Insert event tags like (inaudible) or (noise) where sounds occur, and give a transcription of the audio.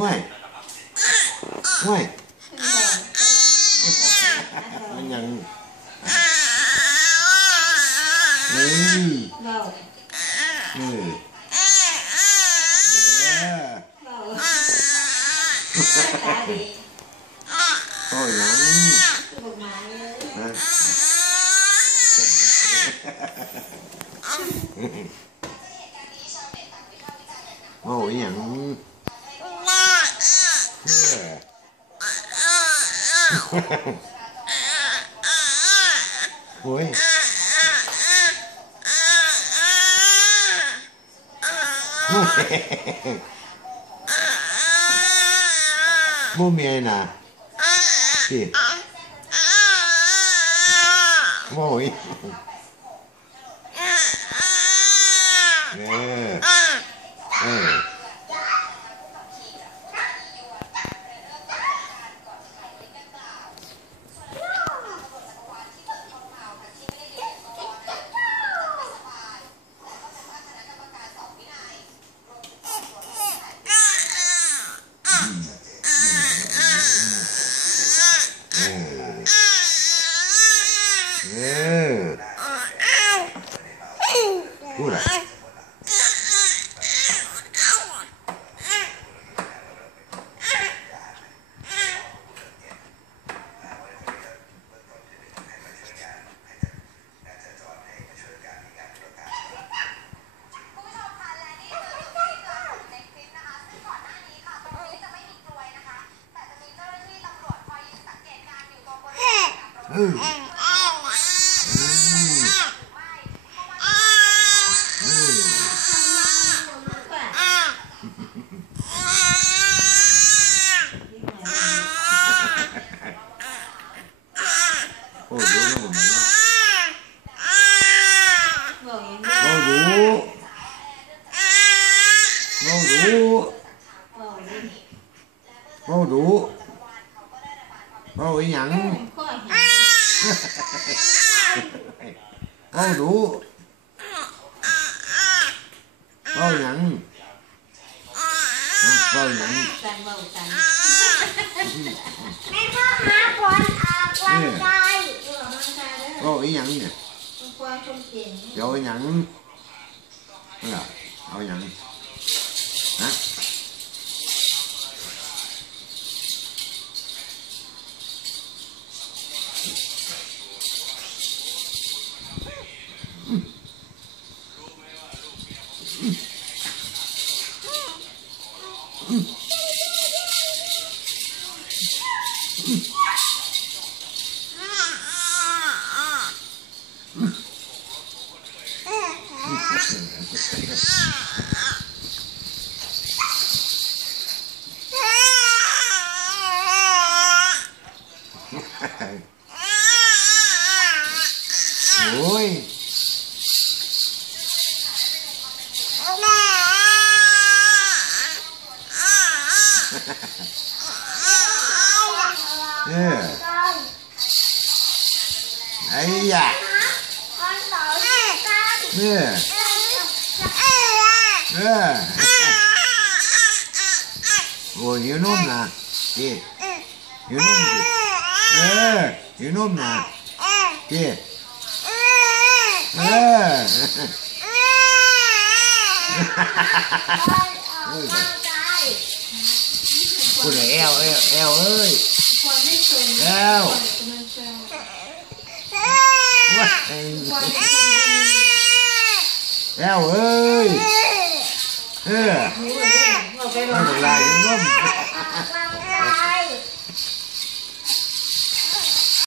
Ngoài. Ngoài. Nó nhận. Ừ. Ừ. Yeah Thôi Ừ. Ngồi nhận. Ui. Mua (laughs) mẹ nè. Chị. Mồi. Yeah. Yeah. พู เรารู้เราอีหยัง có ảnh เรารู้เราหยังฮะเราหยัง tàn vào tàn แม่พ่อหาผลออกกำลังกาย vừa mang ra đó เราอีหยังเนี่ย hôm qua không tiền เดี๋ยวอีหยังเออเอาอีหยังฮะ Oi. Yeah. Ấy da. Yeah. Yeah. Well, you know that. Yeah. You know that. Yeah. You know that. Yeah. Yeah. Ôi, eo, eo, eo ơi cho kênh Ghiền Mì Gõ Để không